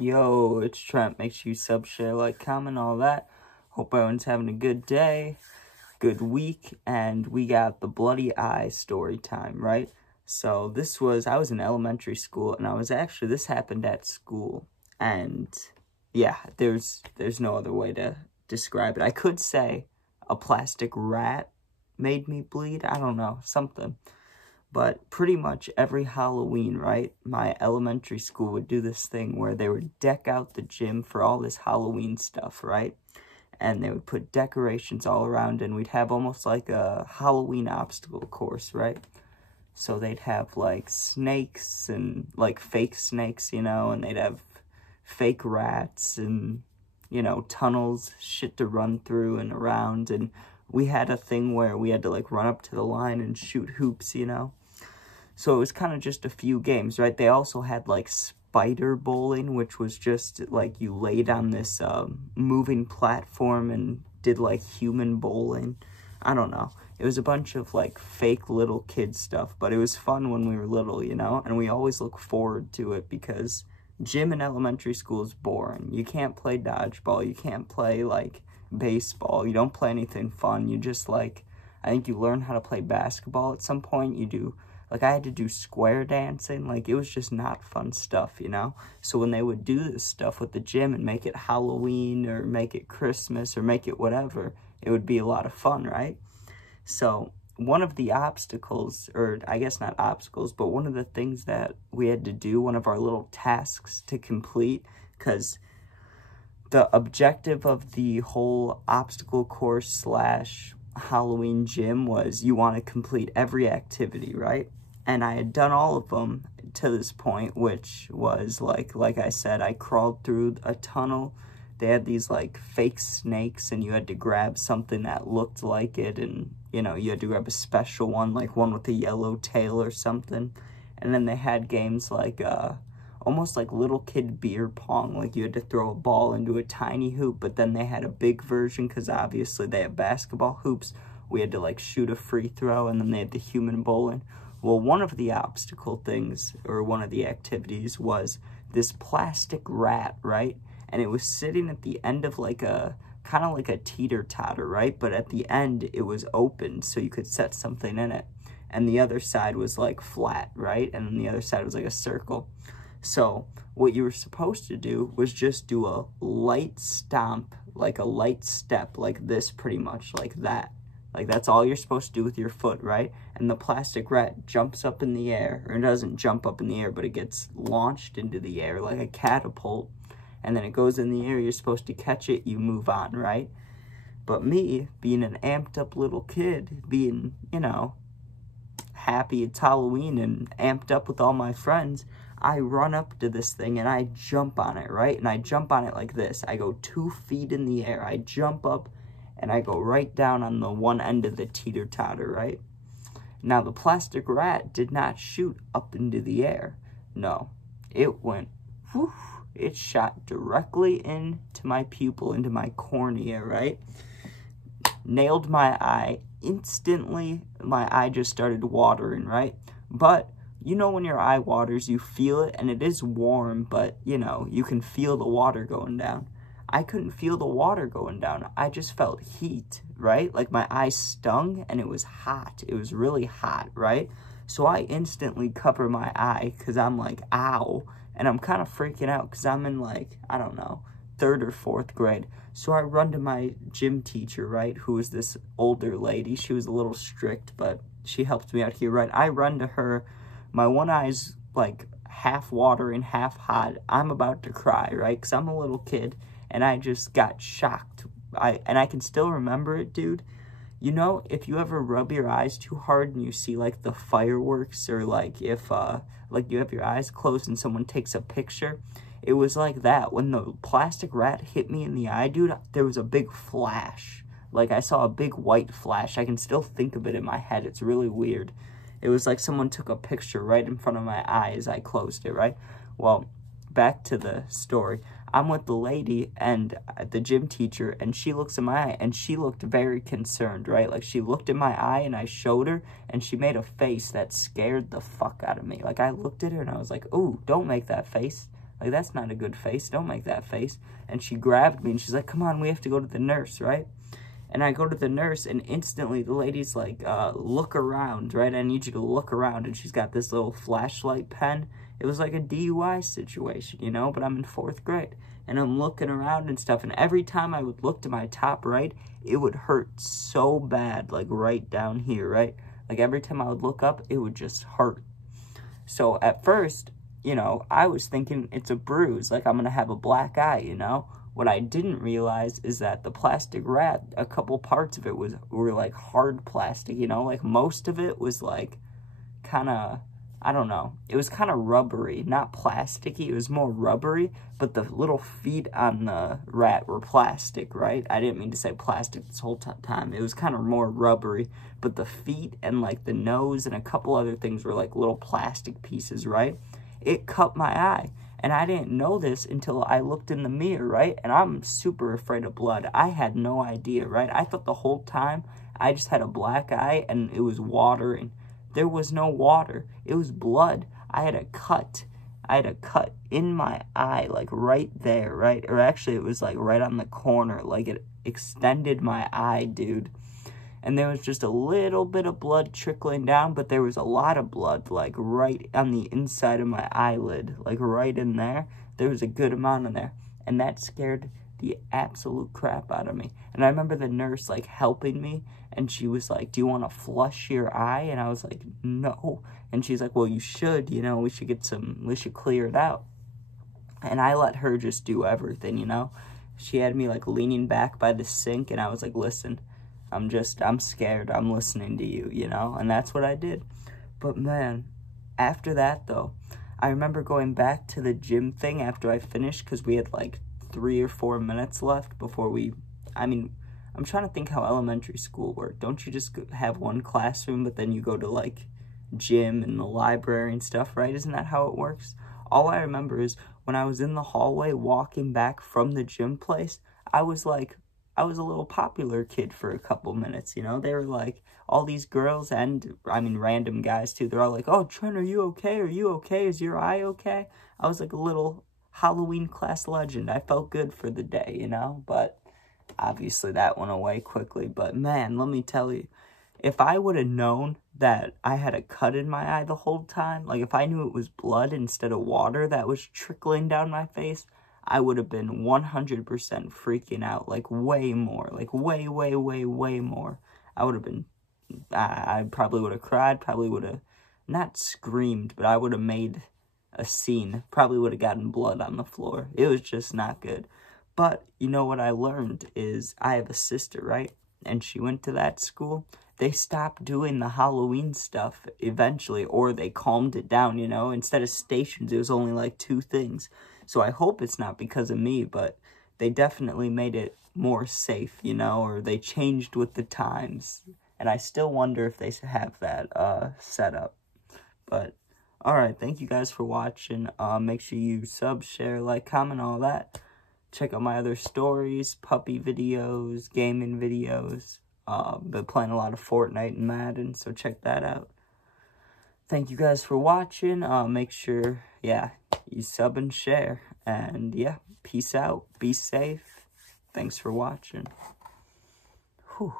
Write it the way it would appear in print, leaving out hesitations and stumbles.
Yo, it's Trent. Make sure you sub, share, like, comment, all that. Hope everyone's having a good day, good week, and we got the bloody Eye story time, right? So I was in elementary school, and this happened at school, and yeah, there's no other way to describe it. I could say a plastic rat made me bleed. I don't know, something. But pretty much every Halloween, right, my elementary school would do this thing where they would deck out the gym for all this Halloween stuff, right? And they would put decorations all around, and we'd have almost like a Halloween obstacle course, right? So they'd have, like, snakes and, like, fake snakes, you know, and they'd have fake rats and, you know, tunnels, shit to run through and around, and we had a thing where we had to, like, run up to the line and shoot hoops, you know? So it was kind of just a few games, right? They also had, like, spider bowling, which was just, like, you laid on this moving platform and did, like, human bowling. I don't know. It was a bunch of, like, fake little kid stuff, but it was fun when we were little, you know? And we always look forward to it because gym in elementary school is boring. You can't play dodgeball. You can't play, like, baseball. You don't play anything fun. You just, like, I think you learn how to play basketball at some point. You do, like, I had to do square dancing. Like, it was just not fun stuff, you know? So when they would do this stuff with the gym and make it Halloween or make it Christmas or make it whatever, it would be a lot of fun, right? So one of the obstacles, or I guess not obstacles, but one of the things that we had to do, one of our little tasks to complete, because the objective of the whole obstacle course / Halloween gym was you want to complete every activity, right? And I had done all of them to this point, which was, like I said, I crawled through a tunnel. They had these, like, fake snakes, and you had to grab something that looked like it, and, you know, you had to grab a special one, like one with a yellow tail or something. And then they had games like, almost like little kid beer pong, like you had to throw a ball into a tiny hoop, but then they had a big version, because obviously they have basketball hoops. We had to, like, shoot a free throw, and then they had the human bowling. Well, one of the obstacle things, or one of the activities, was this plastic rat, right? And it was sitting at the end of, like, a kind of like a teeter-totter, right? But at the end, it was open, so you could set something in it. And the other side was, like, flat, right? And then the other side was, like, a circle. So what you were supposed to do was just do a light stomp, like a light step, like this, pretty much, like that. Like, that's all you're supposed to do with your foot, right? And the plastic rat jumps up in the air, or it doesn't jump up in the air, but it gets launched into the air like a catapult, and then it goes in the air. You're supposed to catch it, you move on, right? But me, being an amped up little kid, being, you know, happy it's Halloween and amped up with all my friends, I run up to this thing and I jump on it, right? And I jump on it like this. I go 2 feet in the air. I jump up and I go right down on the one end of the teeter-totter, right? Now, the plastic rat did not shoot up into the air. No, it went, whew, it shot directly into my pupil, into my cornea, right? Nailed my eye. Instantly, my eye just started watering, right? But you know when your eye waters, you feel it, and it is warm, but, you know, you can feel the water going down. I couldn't feel the water going down. I just felt heat, right? Like, my eye stung, and it was hot. It was really hot, right? So I instantly cover my eye, because I'm like, ow. And I'm kind of freaking out, because I'm in, like, I don't know, 3rd or 4th grade. So I run to my gym teacher, right, who was this older lady. She was a little strict, but she helped me out here, right? I run to her. My one eye's, like, half watering, half hot. I'm about to cry, right? Because I'm a little kid, and I just got shocked. And I can still remember it, dude. You know, if you ever rub your eyes too hard and you see, like, the fireworks, or, like, if, like, you have your eyes closed and someone takes a picture, it was like that. When the plastic rat hit me in the eye, dude, there was a big flash. Like, I saw a big white flash. I can still think of it in my head. It's really weird. It was like someone took a picture right in front of my eye as I closed it, right? Well, back to the story. I'm with the lady and the gym teacher, and she looks in my eye, and she looked very concerned, right? Like, she looked in my eye, and I showed her, and she made a face that scared the fuck out of me. Like, I looked at her, and I was like, ooh, don't make that face. Like, that's not a good face. Don't make that face. And she grabbed me, and she's like, come on, we have to go to the nurse, right? And I go to the nurse, and instantly the lady's like, look around, right? I need you to look around. And she's got this little flashlight pen. It was like a DUI situation, you know? But I'm in 4th grade. And I'm looking around and stuff. And every time I would look to my top right, it would hurt so bad, like right down here, right? Like every time I would look up, it would just hurt. So at first, you know, I was thinking it's a bruise, like I'm going to have a black eye, you know? What I didn't realize is that the plastic wrap, a couple parts of it were like hard plastic, you know? Like most of it was like kind of, I don't know. It was kind of rubbery, not plasticky. It was more rubbery, but the little feet on the rat were plastic, right? I didn't mean to say plastic this whole time. It was kind of more rubbery, but the feet and like the nose and a couple other things were like little plastic pieces, right? It cut my eye, and I didn't know this until I looked in the mirror, right? And I'm super afraid of blood. I had no idea, right? I thought the whole time I just had a black eye and it was watering. There was no water. It was blood. I had a cut. I had a cut in my eye, like right there, right? Or actually, it was like right on the corner. Like it extended my eye, dude. And there was just a little bit of blood trickling down, but there was a lot of blood, like right on the inside of my eyelid, like right in there. There was a good amount in there. And that scared the absolute crap out of me. And I remember the nurse like helping me, and she was like, do you want to flush your eye? And I was like, no. And she's like, well, you should, you know, we should clear it out. And I let her just do everything, you know. She had me like leaning back by the sink, and I was like, listen, I'm scared. I'm listening to you, you know. And that's what I did. But man, after that though, I remember going back to the gym thing after I finished, because we had like 3 or 4 minutes left before I'm trying to think how elementary school worked. Don't you just have one classroom, but then you go to like gym and the library and stuff, right? Isn't that how it works? All I remember is when I was in the hallway walking back from the gym place, I was a little popular kid for a couple minutes, you know? They were like, all these girls and, random guys too, they're all like, oh, Trent, are you okay? Are you okay? Is your eye okay? I was like a little Halloween class legend. I felt good for the day, you know? But obviously that went away quickly. But man, let me tell you, if I would have known that I had a cut in my eye the whole time, like if I knew it was blood instead of water that was trickling down my face, I would have been 100% freaking out, like way more, like way more. I probably would have cried, probably would have not screamed, but I would have made a scene, probably would have gotten blood on the floor. It was just not good. But you know what I learned is I have a sister, right? And she went to that school. They stopped doing the Halloween stuff eventually, or they calmed it down, you know? Instead of stations, it was only like 2 things. So I hope it's not because of me, but they definitely made it more safe, you know? Or they changed with the times. And I still wonder if they have that set up. But, alright, thank you guys for watching. Make sure you sub, share, like, comment, all that. Check out my other stories, puppy videos, gaming videos. Been playing a lot of Fortnite and Madden, so check that out. Thank you guys for watching. Make sure, you sub and share. And, peace out. Be safe. Thanks for watching. Whew.